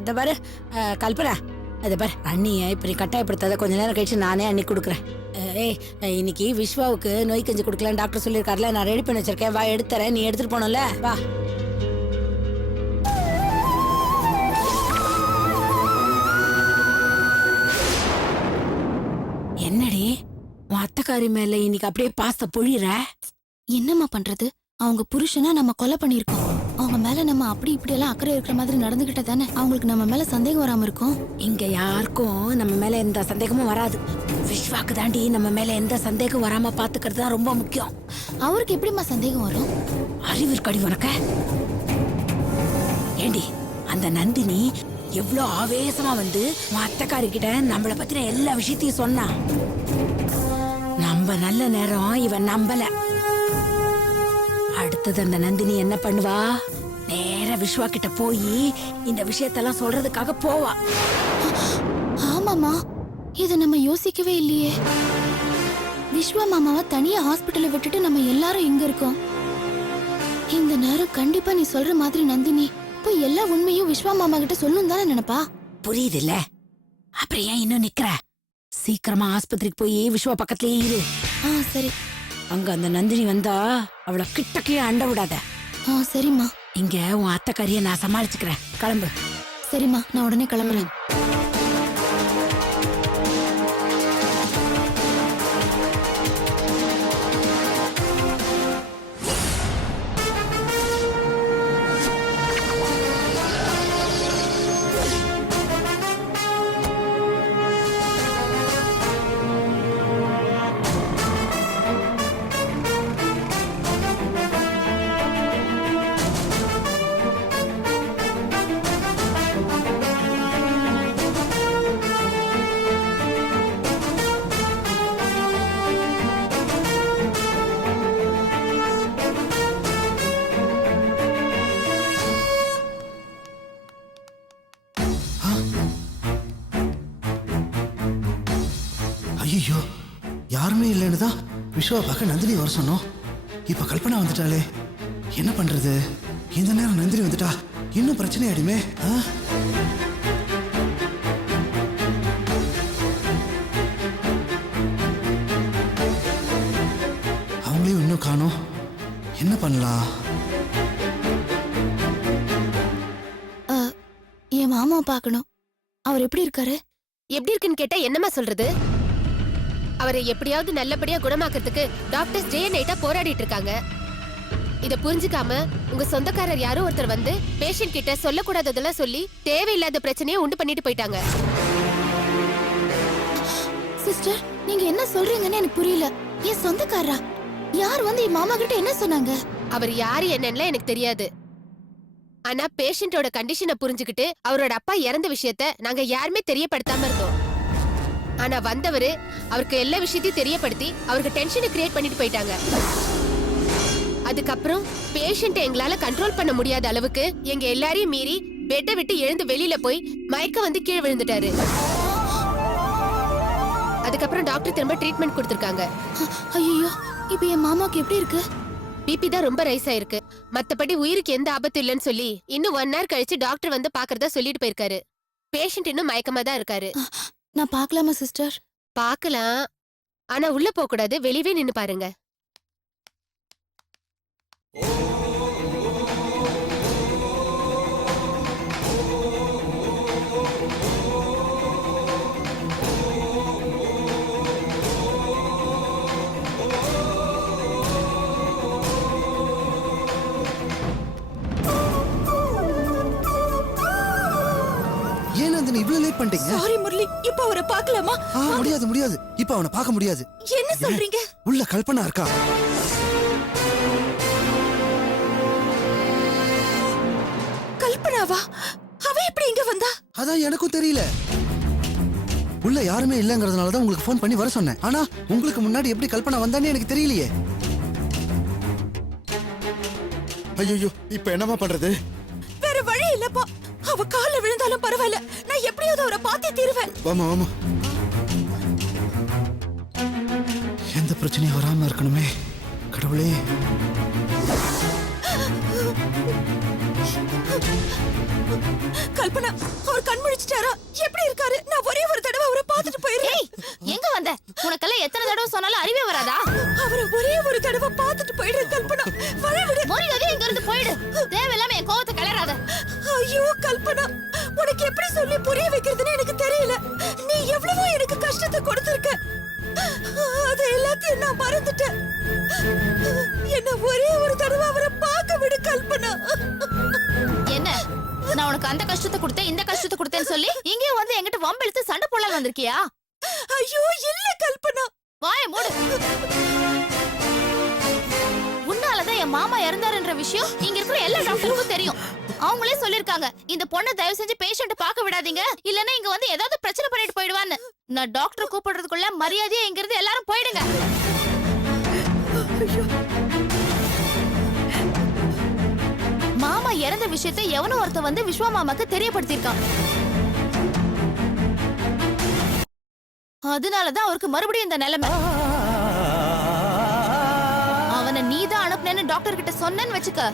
இந்த பாரு கல்பனா, அது பாரு அண்ணியை இப்ப நீ கட்டாயப்படுத்தாத, கொஞ்ச நேரம் கழிச்சு நானே அண்ணி கொடுக்குறேன். இன்னைக்கு விஸ்வாவுக்கு நோய் கஞ்சி கொடுக்கலான்னு டாக்டர் சொல்லியிருக்காருல, நான் ரெடி பண்ணி வச்சிருக்கேன். வா எடுத்துறேன், நீ எடுத்துட்டு போனல வா. என்னடி உன் அத்தைக்காரி மேல இன்னைக்கு அப்படியே பாசத்தை பொழியிற? என்னம்மா பண்றது, அவங்க புருஷனா நம்ம கொலை பண்ணிருக்கோம். அவங்க மேல நம்ம அப்படி இப்படி எல்லாம் அக்கறை இருக்கிற மாதிரி நடந்துகிட்ட தானே அவங்களுக்கு நம்ம மேல சந்தேகம் வராம இருக்கும். இங்க யாருக்கும் நம்ம மேல எந்த சந்தேகமும் வராது. விஸ்வாக்கு தாண்டி நம்ம மேல எந்த சந்தேகம் வராம பாத்துக்கிறது தான் ரொம்ப முக்கியம். அவருக்கு எப்படிம்மா சந்தேகம் வரும்? அறிவு இருக்கடி உனக்கு. ஏண்டி அந்த நந்தினி எவ்வளவு ஆவேசமா வந்து உன் அத்தைக்காரி கிட்ட நம்மள பத்தின எல்லா விஷயத்தையும் சொன்னா. நம்ம நல்ல நேரம் இவன் நம்பல. அடுத்தது அந்த நந்தினி என்ன பண்ணுவா, நேர விஸ்வா கிட்ட போய் இந்த விஷயத்தெல்லாம் சொல்றதுக்காக போவா. ஆமாமா, இத நம்ம யோசிக்கவே இல்லையே. விஸ்வா மாமாவை தனியா ஹாஸ்பிட்டல்ல விட்டுட்டு நம்ம எல்லாரும் இங்க இருக்கோம். இந்த நேரம் கண்டிப்பா நீ சொல்ற மாதிரி நந்தினி போய் எல்லா உண்மையும் விஸ்வா மாமா கிட்ட சொல்லணும் தானே நினைப்பா. புரியுது இல்ல? அப்புறம் ஏன் இன்னும் நிக்கிற? சீக்கிரமா ஆஸ்பத்திரிக்கு போய் விஸ்வா பக்கத்திலேயே இரு. சரி. அங்க அந்த நந்தினி வந்தா அவளை கிட்டக்கையே அண்ட விடாத. சரிம்மா. இங்க உன் அத்தைக்காரிய நான் சமாளிச்சுக்கிறேன். கிளம்பு. சரிம்மா, நான் உடனே கிளம்புறேன். ஐயோ, யாருமே இல்லைன்னு தான் விஸ்வா பார்க்க நந்தினி வர சொன்னோம். இப்ப கல்பனா வந்துட்டாலே என்ன பண்றது? இந்த நேரம் நந்தினி வந்துட்டா இன்னும் பிரச்சனை ஆயிடுமே. அவங்களையும் இன்னும் காணோம். என்ன பண்ணலாம்? என் மாமாவை பார்க்கணும். அவர் எப்படி இருக்காரு? எப்படி இருக்குன்னு கேட்டா என்னமா சொல்றது? அவரை எப்படியாவது நல்லபடியா குணமாக்கிறதுக்கு டாக்டர்ஸ் டே அண்ட் நைட்டா போராடிட்டு இருக்காங்க. இத புரிஞ்சுக்காம உங்க சொந்தக்காரர் யாரோ ஒருத்தர் வந்து பேஷண்ட் கிட்ட சொல்லக்கூடாததெல்லாம் சொல்லி தேவையில்லாத பிரச்சனையை உண்டு பண்ணிட்டு போயிட்டாங்க. சிஸ்டர், நீங்க என்ன சொல்றீங்கன்னு எனக்கு புரியல. என் சொந்தக்காரரா? யார் வந்து என் மாமா கிட்ட என்ன சொன்னாங்க? அவர் யாரு என்னன்னு எனக்கு தெரியாது. ஆனா பேஷண்டோட கண்டிஷனை புரிஞ்சுக்கிட்டு அவரோட அப்பா இறந்த விஷயத்த நாங்க யாருமே தெரியப்படுத்தாம இருந்தோம். ஆனா வந்தவரு அவருக்கு எல்லா விஷயத்தையும் தெரியப்படுத்தி அவருக்கு டென்ஷனை கிரியேட் பண்ணிட்டு போயிட்டாங்க. அதுக்கப்புறம் பேஷண்ட் எங்களால கண்ட்ரோல் பண்ண முடியாத அளவுக்கு எங்க எல்லாரையும் மீறி பெட்டை விட்டு எழுந்து வெளியில போய் மயக்க வந்து கீழே விழுந்துட்டாரு. அதுக்கப்புறம் டாக்டர் திரும்ப ட்ரீட்மெண்ட் கொடுத்திருக்காங்க. ஐயோ, இப்போ என் மாமாக்கு எப்படி இருக்கு? பிபி தான் ரொம்ப ரைஸ் ஆயிருக்கு. மத்தபடி உயிருக்கு எந்த ஆபத்து இல்லைன்னு சொல்லி இன்னும் 1 hour கழிச்சு டாக்டர் வந்து பாக்குறதா சொல்லிட்டு போயிருக்காரு. பேஷண்ட் இன்னும் மயக்கமா தான் இருக்காரு. நான் பார்க்கலாமா சிஸ்டர்? பார்க்கலாம், ஆனா உள்ள போக கூடாது, வெளியவே நின்னு பாருங்க. ஏன் நந்தினி இவ்வளவு லேட் பண்ணிட்டீங்க? சாரி முரளி, இப்போ அவரை பார்க்கலாமா? முடியாது முடியாது, இப்ப அவனை பார்க்க முடியாது. என்ன சொல்றீங்க? உள்ள கல்பனா இருக்கா. கல்பனாவா? அவ எப்படி இங்க வந்தா? அதான் எனக்கும் தெரியல. உள்ள யாருமே இல்லங்கிறதுனால தான் உங்களுக்கு ஃபோன் பண்ணி வர சொன்னேன். ஆனா உங்களுக்கு முன்னாடி எப்படி கல்பனா வந்தானே எனக்கு தெரியலையே. ஐயோ, இப்ப என்னமா பண்றது? வேற வழி இல்லப்பா. அவ கால்ல விழுந்தாலும் பரவாயில்ல, நான் எப்படியாவது அவரை பார்த்தே தீருவேன். வாமா வாமா. எந்த பிரச்சனையும் வராம இருக்கணுமே கடவுளே. கல்பனா அவர் கண் முழிச்சிட்டாரா? எப்படி இருக்காரு? நான் ஒரே ஒரு தடவை அவரை பார்த்துட்டு போயிருக்கேன். எங்க வந்த? உனக்கெல்லாம் எத்தனை தடவை சொன்னாலும் அறிவே வராதா? அவரை ஒரே ஒரு தடவை பார்த்துட்டு போயிடு கல்பனா. வரவிடு. மொழியாவே இங்க இருந்து போயிடு. தேவையில்லாம என் கோவத்தை கிளறாத. ஐயோ கல்பனா, உனக்கு எப்படி சொல்லி புரிய வைக்கிறதுன்னு எனக்கு தெரியல. நீ எவ்வளவோ எனக்கு கஷ்டத்தை கொடுத்திருக்க. அது எல்லாத்தையும் நான் மறந்துட்டேன். என்ன ஒரே ஒரு தடவை அவரை பார்க்க விடு கல்பனா. என்ன நான் உனக்கு அந்த கஷ்டத்தை கொடுத்தேன் இந்த கஷ்டத்தை கொடுத்தேன்னு சொல்லி இங்கேயும் வந்து என்கிட்ட வம்பெழுத்து சண்டை போடலாம் வந்திருக்கியா? ஐயோ இல்ல கல்பனா. வாய மூடு. உன்னாலதான் என் மாமா இறந்தாருன்ற விஷயம் இங்க இருக்கிற எல்லா டாக்டருக்கும் தெரியும். அவங்களே சொல்லிருக்காங்க இந்த பொண்ணை தயவு செஞ்சு பேஷண்ட பார்க்க விடாதீங்க, இல்லன்னா இங்க வந்து ஏதாவது பிரச்சனை பண்ணிட்டு போயிடுவான்னு. நான் டாக்டர் கூப்பிடுறதுக்குள்ள மரியாதையா இங்க இருந்து எல்லாரும் போயிடுங்க. மாமா இறந்த விஷயத்தை எவனோ ஒருத்த வந்து விஸ்வா மாமாக்கு தெரியப்படுத்திருக்கான். அதனாலதான் அவருக்கு மறுபடியும் இந்த நிலைமை. அவனை நீதான் அனுப்புனேன்னு டாக்டர் கிட்ட சொன்னேன்னு வச்சுக்க,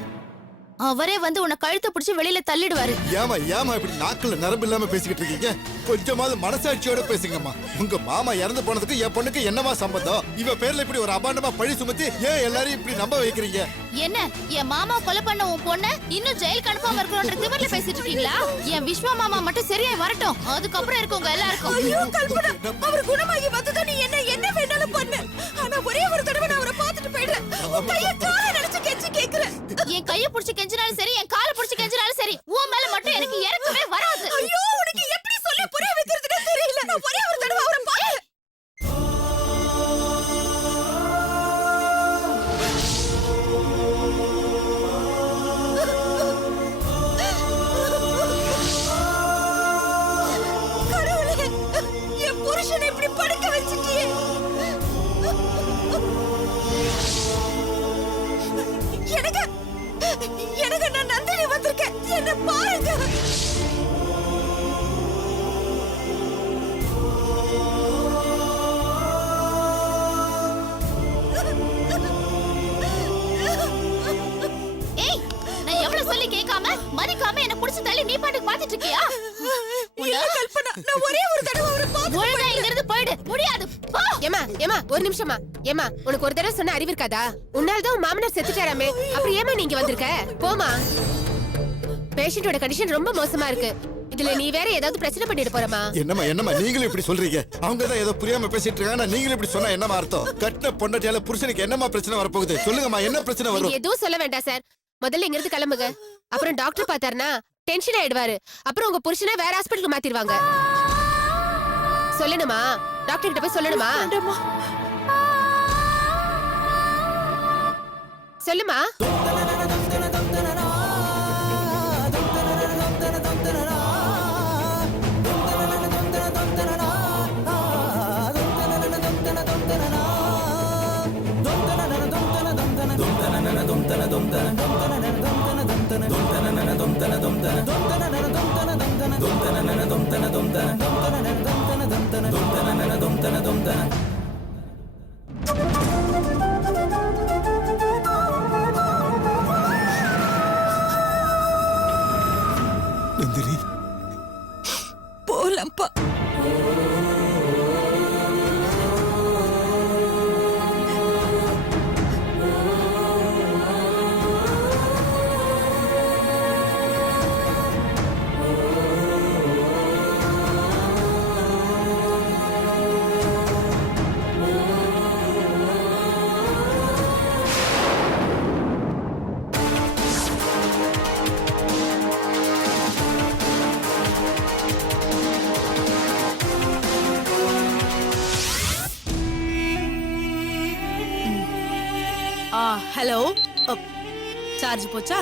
அவரே வந்து உன்னை கழுத்தை பிடிச்சு வெளியில தள்ளிடுவாரு. ஏமா இப்படி நாக்குல நரம்பு இல்லாம பேசிக்கிட்டு இருக்கீங்க? கொஞ்சமாவது மனசாட்சியோட பேசுங்கம்மா. உங்க மாமா இறந்து போனதுக்கு என் பொண்ணுக்கு என்னமா சம்பந்தம்? இவ பேர்ல இப்படி ஒரு அபாண்டமா பழி சுமத்தி ஏன் எல்லாரையும் இப்படி நம்ப வைக்கிறீங்க? என்ன என் மாமா கொலை பண்ண உன் பொண்ண இன்னும் ஜெயிலுக்கு அனுப்பாம இருக்கணும்ன்ற திமிர்ல பேசிட்டு இருக்கீங்களா? என் விஸ்வா மாமா மட்டும் சரியாய் வரட்டும், அதுக்கப்புறம் இருக்கவங்க எல்லாருக்கும். ஐயோ கல்பனா, அவர் குணமாகி வந்ததும் நீ என்ன வேணாலும் பண்ணு. ஆனா ஒரே ஒரு தடவை நான் அவரை பார்த்துட்டு போயிடுறேன். உன் கையை காலை நினைச்சு கெஞ்சி கேக்குறேன். என் கையை பிடிச்சு கெஞ்சினாலும் சரி, என் காலை பிடிச்சு கெஞ்சினாலும் சரி, உன் மேல மட்டும் எனக்கு இறக்கமே வராது. ஐயோ உனக்கு எப்படி சொல்லி புரிய வைக்கிறதுனே தெரியல. நான் ஒரே ஒரு தடவை அவரை பார்த்து கடவுளே, என் புருஷனை இப்படி படுக்க வச்சிட்டியே. எனக்கு நான் நந்தினி வந்திருக்கேன், என்ன பாருங்க. ஏய், நான் எவ்வளவு சொல்லி கேட்காம மதிக்காம என்ன புடிச்சு தள்ளி நீ பாட்டுக்கு பாத்துட்டு இருக்கியா? இல்ல கல்பனா, நான் ஒரே ஒரு தடவை அவரை பார்த்து ஒழுங்கா இங்க இருந்து போயிடு. முடியாது. போ. ஏமா ஒரு நிமிஷமா. ஏமா உனக்கு ஒரு தடவை சொன்ன அறிவு இருக்காதா? உன்னால்தான் உன் மாமனார் செத்துட்டாராமே, அப்புறம் ஏமா நீங்க வந்திருக்க? போமா. பேஷண்டோட கண்டிஷன் ரொம்ப மோசமா இருக்கு. இதுல நீ வேற ஏதாவது பிரச்சனை பண்ணிட்டு போறமா? என்னம்மா நீங்களும் இப்படி சொல்றீங்க? அவங்க தான் ஏதோ புரியாம பேசிட்டு இருக்காங்க, நீங்களும் இப்படி சொன்னா என்னமா அர்த்தம்? கட்டின பொண்டாட்டியால புருஷனுக்கு என்னமா பிரச்சனை வரப்போகுது? சொல்லுங்கம்மா, என்ன பிரச்சனை வரும்? நீங்க எதுவும் சொல்ல வேண்டாம் சார். முதல்ல இங்க இருந்து கிளம்புங்க. அப்புறம் டாக்டர் பார்த்தாருன்னா டென்ஷன் ஆயிடுவாரு. அப்புறம் உங்க புருஷனை வேற ஹாஸ்பிட்டலுக்கு மாத்திடுவாங்க. சொல்லணுமா? டாக்டர் கிட்ட போய் சொல்லணுமா? சொல்லுமா. நந்தினி, போலப்பா. ஹலோ, சார்ஜ் போச்சா?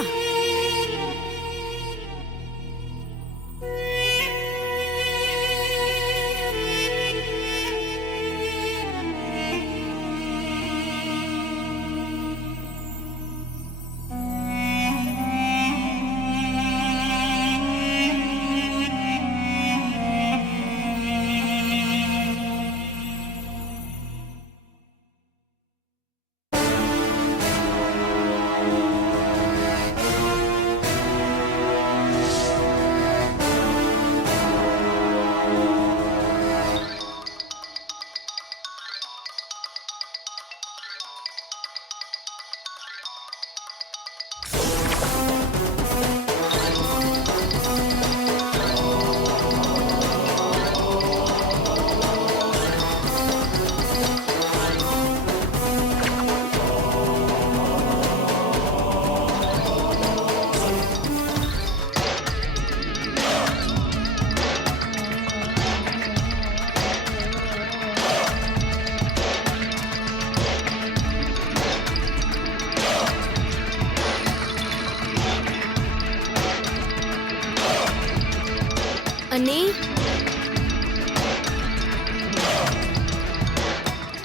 அண்ணி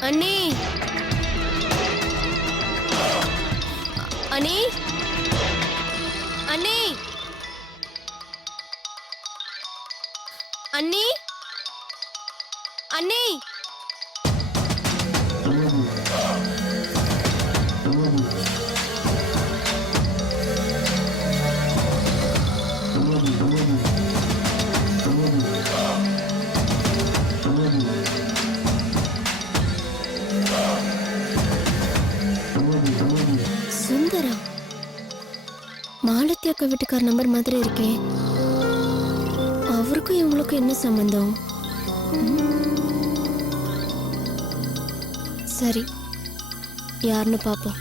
அண்ணி அண்ணி அண்ணி அண்ணி அண்ணி சுந்தரம், மாலத்தி அக்கா வீட்டுக்கார நம்பர் மாதிரி இருக்கே. அவருக்கும் இவங்களுக்கும் என்ன சம்பந்தம்? சரி, யாருன்னு பாப்போம்.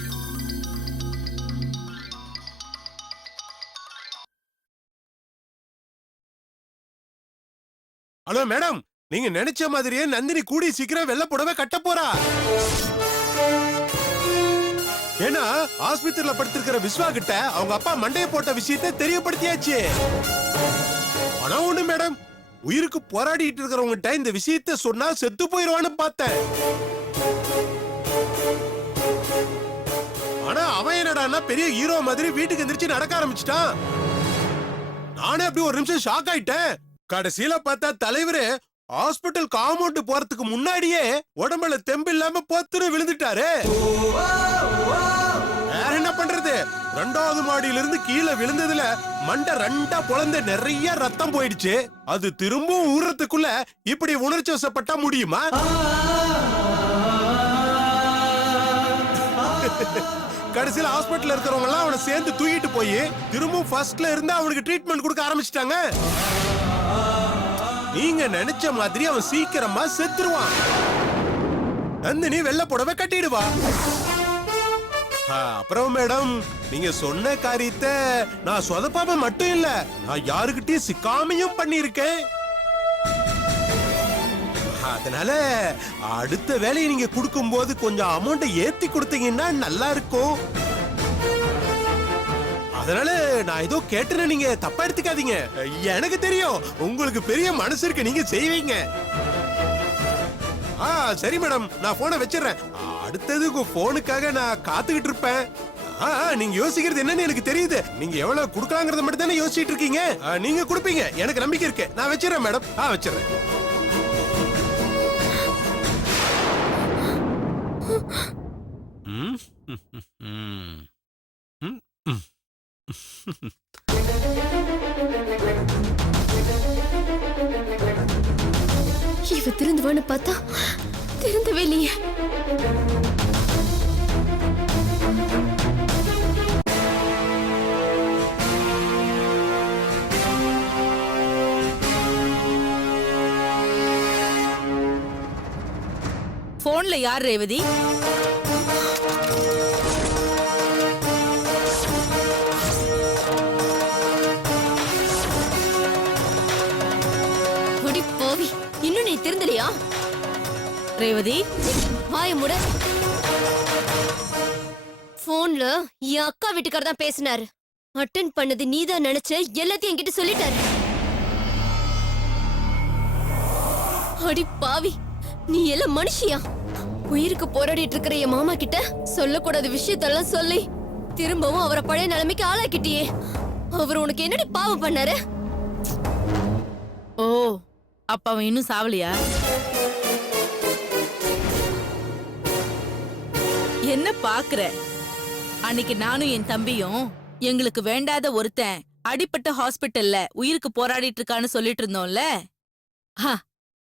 ஹலோ மேடம், நீங்க நினைச்ச மாதிரியே நந்தினி கூடி சீக்கிரம் வெள்ளை புடவை கட்ட போறா. ஏன்னா ஆஸ்பத்திரியில படுத்திருக்கிற விஸ்வா கிட்ட அவங்க அப்பா மண்டைய போட்ட விஷயத்தை தெரியப்படுத்தியாச்சு. ஆனா ஒண்ணு மேடம், உயிருக்கு போராடிட்டு இருக்கிறவங்கிட்ட இந்த விஷயத்தை சொன்னா செத்து போயிருவான்னு பார்த்தேன். ஆனா அவன் என்னடான்னா பெரிய ஹீரோ மாதிரி வீட்டுக்கு எந்திரிச்சு நடக்க ஆரம்பிச்சிட்டான். நானே அப்படி ஒரு நிமிஷம் ஷாக் ஆயிட்டேன். கடைசியில பார்த்தா தலைவரு ஹாஸ்பிட்டல் காம்பவுண்ட் போறதுக்கு முன்னாடியே உடம்புல தெம்பு இல்லாம பொத்துரு விழுந்துட்டாரு. வேற என்ன பண்றது, 2வது மாடியில இருந்து கீழே விழுந்ததுல மண்டை 2ஆ பொளந்து நிறைய ரத்தம் போயிடுச்சு. அது திரும்பவும் ஊறத்துக்குள்ள இப்படி உணர்ச்சி வசப்பட்டா முடியுமா? கடைசியில ஹாஸ்பிட்டல் இருக்கிறவங்க எல்லாம் அவனை சேர்ந்து தூக்கிட்டு போய் திரும்பவும் ஃபர்ஸ்ட்ல இருந்து அவனுக்கு ட்ரீட்மெண்ட் கொடுக்க ஆரம்பிச்சிட்டாங்க. நீங்க நினைச்ச மாதிரி அவன் சீக்கிரமா செத்துருவான். நந்தினி வெள்ளை புடவை கட்டிடுவா. அப்புறம் மேடம், நீங்க சொன்ன காரியத்தை நான் சொதப்பாம மட்டும் இல்ல, நான் யாருக்கிட்டயும் சிக்காமையும் பண்ணிருக்கேன். அதனால அடுத்த வேலையை நீங்க கொடுக்கும் போது கொஞ்சம் அமௌண்ட்டை ஏத்தி கொடுத்தீங்கன்னா நல்லா இருக்கும். அதனால நான் ஏதோ கேட்டேன்னு நீங்க தப்பா எடுத்துக்காதீங்க. எனக்கு தெரியும் உங்களுக்கு பெரிய மனசு இருக்கு, நீங்க செய்வீங்க. சரி மேடம், நான் போனை வச்சிடறேன். அடுத்தது உங்க போனுக்காக நான் காத்துக்கிட்டு இருப்பேன். நீங்க யோசிக்கிறது என்னன்னு எனக்கு தெரியுது. நீங்க எவ்வளவு கொடுக்கலாங்கிறத மட்டும் தானே யோசிச்சுட்டு இருக்கீங்க. நீங்க கொடுப்பீங்க, எனக்கு நம்பிக்கை இருக்கு. நான் வச்சிடறேன் மேடம். வச்சிடறேன். இவ திருந்துவான்னு பார்த்தா திருந்தவே இல்லையே. போன்ல யார் ரேவதி? இன்னும் நீ திருந்தலையா? ரேவதி, வாய மூட. போன்ல என் அக்கா வீட்டுக்காரர் தான் பேசினாரு. அட்டென்ட் பண்ணது நீதான் நினைச்ச எல்லாத்தையும் என்கிட்ட சொல்லிட்டாரு. அடி பாவி, நீ எல்லாம் மனுஷியா? உயிருக்கு போராடிட்டு இருக்கிற என் மாமா கிட்ட சொல்லக்கூடாத விஷயத்தெல்லாம் சொல்லி திரும்பவும் அவரை பழைய நிலைமைக்கு ஆளாக்கிட்டியே. அவர் உனக்கு என்னடி பாவம் பண்ணாரு? ஓ, அப்ப அவன் இன்னும் சாவலியா? என்ன பாக்குற? அன்னைக்கு நானும் என் தம்பியும் எங்களுக்கு வேண்டாத ஒருத்தன் அடிபட்ட ஹாஸ்பிட்டல்ல உயிருக்கு போராடிட்டு இருக்கான்னு சொல்லிட்டு இருந்தோம்ல.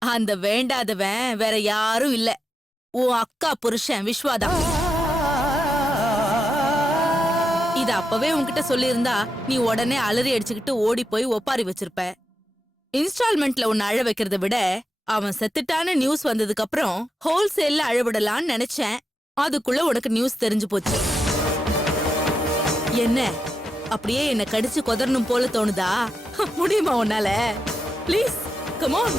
அந்த வேண்டாதவன் வேற யாரும் இல்ல, உன் அக்கா புருஷன் விஸ்வாதான். இத அப்பவே உன்கிட்ட சொல்லியிருந்தா நீ உடனே அலறி அடிச்சுக்கிட்டு ஓடி போய் ஒப்பாரி வச்சிருப்ப. இன்ஸ்டால்மெண்ட்ல உன்னை அழ வைக்கிறத விட அவன் செத்துட்டான நியூஸ் வந்ததுக்கு அப்புறம் ஹோல்சேல்ல அழவிடலான்னு நினைச்சேன். அதுக்குள்ள உனக்கு நியூஸ் தெரிஞ்சு போச்சு. என்ன அப்படியே என்ன கடிச்சு கொதறணும் போல தோணுதா? முடியுமா உன்னால? Please come on.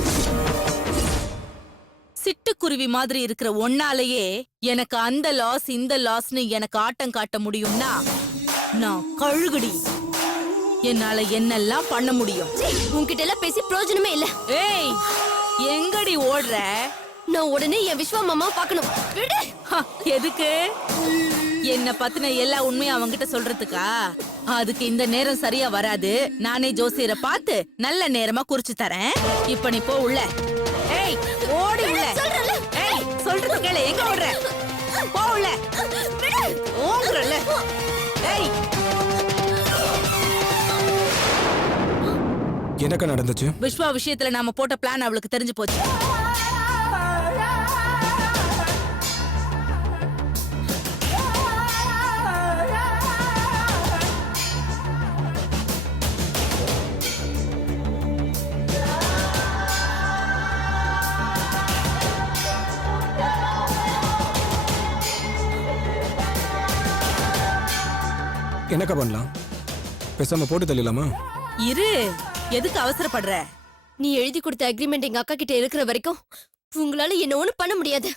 சிட்டுக்குருவி மாதிரி இருக்கிற ஒன்னாலேயே எனக்கு அந்த லாஸ் இந்த லாஸ்னு எனக்கு ஆட்டம் காட்ட முடியும்னா நான் கழுகுடி. என்னால என்னெல்லாம் பண்ண முடியும். உன்கிட்ட எல்லாம் பேசி பிரயோஜனமே இல்ல. ஏய், எங்கடி ஓடுற? நான் உடனே என் விஸ்வா மாமாவை பார்க்கணும். விடு. எதுக்கு? என்ன பத்தின எல்லா உண்மையும் அவங்கிட்ட சொல்றதுக்கா? அதுக்கு இந்த நேரம் சரியா வராது. நானே ஜோசியரை பார்த்து நல்ல நேரமா குறிச்சு தரேன். இப்ப நீ போ உள்ள. ஏய், ஓடி உள்ள. ஏய், சொல்றது கேளு. எங்க ஓடுற? போ உள்ள. ஓடுறல. ஏய், என்னக்கா நடந்துச்சு? விஸ்வா விஷயத்துல நாம போட்ட பிளான் அவளுக்கு தெரிஞ்சு போச்சு. என்னக்கா பண்ணலாம்? பேசாம போட்டு தள்ளிடலாமா? இரு, எதுக்கு அவசரப்படுற? நீ எழுதி கொடுத்த அக்ரிமெண்ட் எங்க அக்கா கிட்ட இருக்கிற வரைக்கும் உங்களால என்ன ஒண்ணும் பண்ண முடியாது.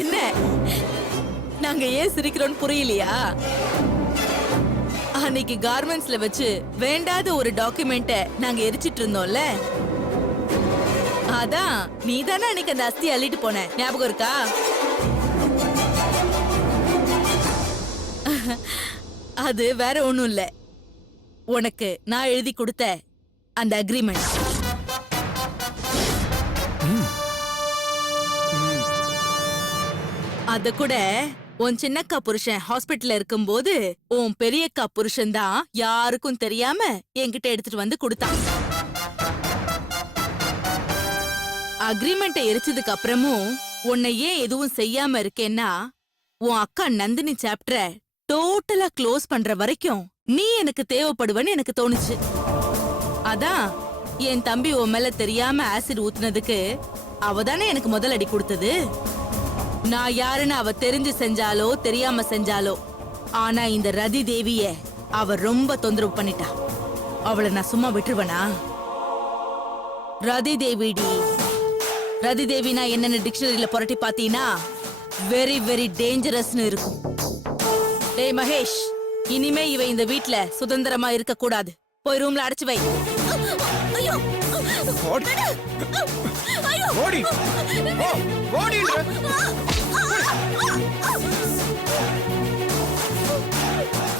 என்ன? நாங்க ஏன் சிரிக்கிறோம்னு புரியலையா? அன்னைக்கு கார்மெண்ட்ஸ்ல வச்சு வேண்டாத ஒரு டாக்குமெண்ட்ட நாங்க எரிச்சிட்டு இருந்தோம்ல, அதான் நீ தானே அன்னைக்கு அந்த அஸ்தி அள்ளிட்டு போன, ஞாபகம் இருக்கா? அது வேற ஒண்ணும் இல்ல, உனக்கு நான் எழுதி கொடுத்த அந்த அக்ரிமெண்ட். அத கூட உன் சின்னக்கா புருஷன் ஹாஸ்பிட்டல்ல இருக்கும்போது உன் பெரியக்கா புருஷன் தான் யாருக்கும் தெரியாம என்கிட்ட எடுத்துட்டு வந்து கொடுத்தான். அக்ரிமெண்ட்டை எரிச்சதுக்கு அப்புறமும் உன்னை ஏன் எதுவும் செய்யாம இருக்கேன்னா, உன் அக்கா நந்தினி சாப்டரை டோட்டலா க்ளோஸ் பண்ற வரைக்கும் நீ எனக்கு தேவைப்படுவன்னு எனக்கு தோணுச்சு. அதான் என் தம்பி உன் மேல தெரியாம ஆசிட் ஊத்துனதுக்கு அவதானே எனக்கு முதல் அடி கொடுத்தது. நான் யாருன்னு அவ தெரிஞ்சு செஞ்சாலோ தெரியாம செஞ்சாலோ, ஆனா இந்த ரதி தேவிய அவ ரொம்ப தொந்தரவு பண்ணிட்டா. அவளை நான் சும்மா விட்டுருவனா? ரதி தேவிடி, ரதி தேவினா என்னன்னு டிக்ஷனரியில புரட்டி பாத்தீங்கன்னா வெரி வெரி டேஞ்சரஸ்னு இருக்கும். டேய் மகேஷ், இனிமே இவ இந்த வீட்ல சுதந்திரமா இருக்க கூடாது. போய் ரூம்ல அடைச்சு வை. ஓடி ஓடி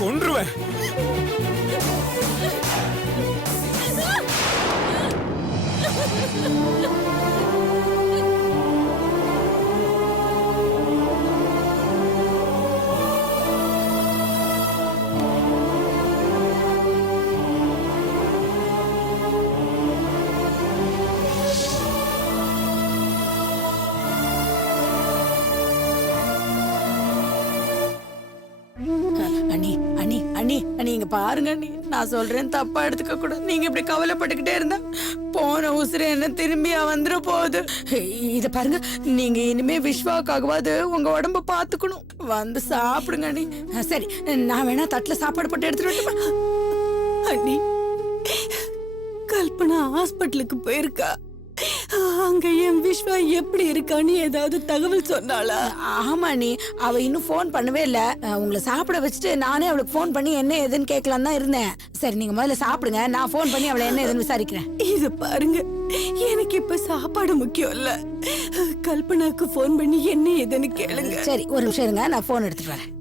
கொன்றுவேன். அண்ணி அண்ணி அண்ணி அண்ணி இங்க பாருங்க அண்ணி, நான் சொல்றேன் தப்பா எடுத்துக்க கூடாது. நீங்க இப்படி கவலைப்பட்டுக்கிட்டே இருந்தா போன உசுறு என்ன திரும்பியா வந்துட போகுது. இத பாருங்க, நீங்க இனிமே விஸ்வாவுக்காகவாது உங்க உடம்ப பாத்துக்கணும். வந்து சாப்பிடுங்க அண்ணி. சரி, நான் வேணா தட்டுல சாப்பாடு போட்டு எடுத்துட்டு வரட்டுமா? அண்ணி, கல்பனா ஹாஸ்பிட்டலுக்கு போயிருக்கா. அங்க என் விஸ்வா எப்படி இருக்கான்னு ஏதாவது தகவல் சொன்னாளா? ஆமா நீ, அவ இன்னும் போன் பண்ணவே இல்ல. உங்களை சாப்பிட வச்சுட்டு நானே அவளுக்கு போன் பண்ணி என்ன ஏதுன்னு கேட்கலாம் தான் இருந்தேன். சரி, நீங்க முதல்ல சாப்பிடுங்க, நான் போன் பண்ணி அவளை என்ன ஏதுன்னு விசாரிக்கிறேன். இது பாருங்க, எனக்கு இப்ப சாப்பாடு முக்கியம் இல்ல. கல்பனாக்கு போன் பண்ணி என்ன ஏதுன்னு கேளுங்க. சரி, ஒரு நிமிஷம் இருங்க, நான் போன் எடுத்துட்டு வரேன்.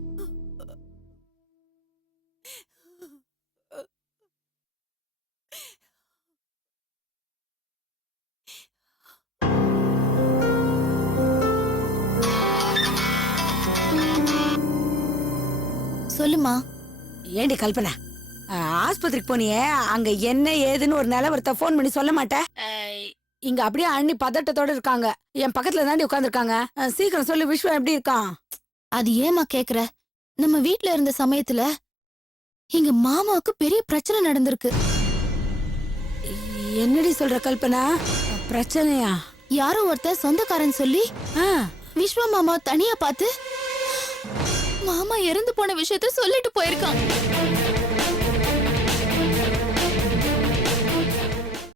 சொல்லுமா. ஏண்டி கல்பனா, ஆஸ்பத்திரிக்கு போனியே, அங்க என்ன ஏதுன்னு ஒரு நிலவரத்தை போன் பண்ணி சொல்ல மாட்டேன்? இங்க அப்படியே அண்ணி பதட்டத்தோட இருக்காங்க. என் பக்கத்துல தாண்டி உட்காந்துருக்காங்க. சீக்கிரம் சொல்லு, விஸ்வா எப்படி இருக்கான்? அது ஏமா கேக்குற? நம்ம வீட்ல இருந்த சமயத்துல எங்க மாமாவுக்கு பெரிய பிரச்சனை நடந்திருக்கு. என்னடி சொல்ற கல்பனா? பிரச்சனையா? யாரோ ஒருத்தர் சொந்தக்காரன் சொல்லி விஸ்வா மாமா தனியா பார்த்து மாமா இறந்து போன விஷயத்த சொல்லிட்டு போயிருக்கான்.